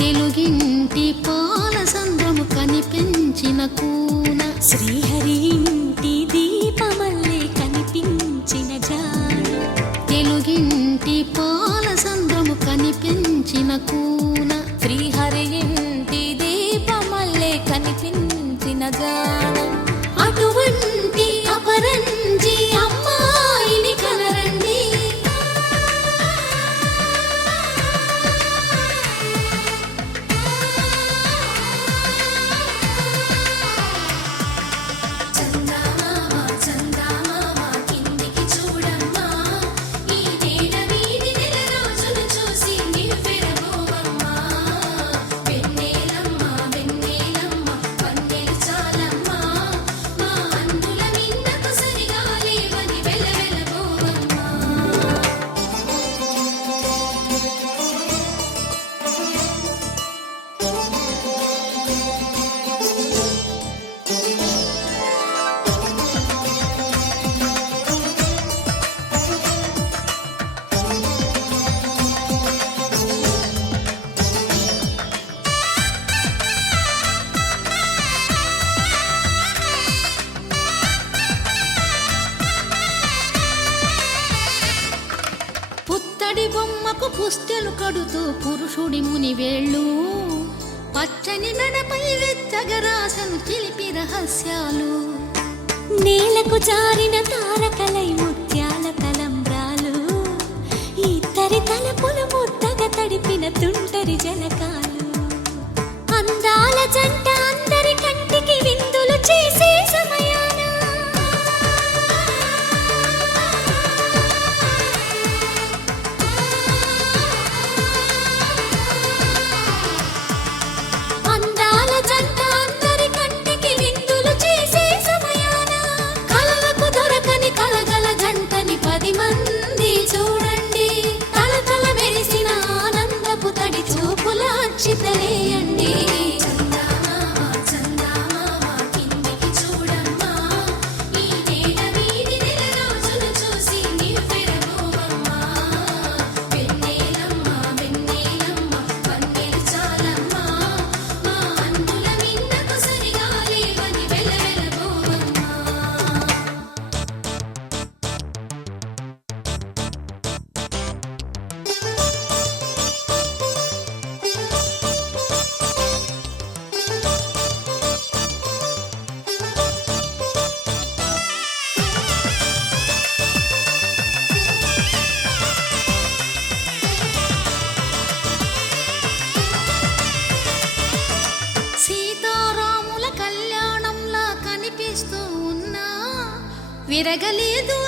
తెలుగింటి పాలసంద్రము కనిపించిన కూన శ్రీహరి ఇంటి దీపమల్లే కనిపించిన జాడ తెలుగింటి పాలసంద్రము కనిపించిన కూన శ్రీహరి ఇంటి దీపమల్లే కనిపించిన జాడ అటువంటి అపరంజి అమ్మాయిని కనరండి పుత్తడి బొమ్మకు పుస్తెలు కడుతూ పురుషుడి ముని వేళ్ళు పచ్చని మెడపై వెచ్చగరాసను చిలిపి రహస్యాలు నేలకు జారిన తారకలై ముత్యాల తలంబ్రాలు ఇద్దరి తలపులు ముద్దగా తడిపిన తుంటరి జలకాలు అందాల జంట అందరి కంటికి విందులు చేసే సమయాన అందాల జంట అందరి కంటికి విందులు చేసే సమయాన కలలకు దొరకని కలగల జంటని 10 మంది చూడండి తలతల మెరిసిన ఆనందపు తడి చూపుల అక్షితలేయండి సీతారాముల కళ్యాణంలా కనిపిస్తూ ఉన్నా విరగలేదు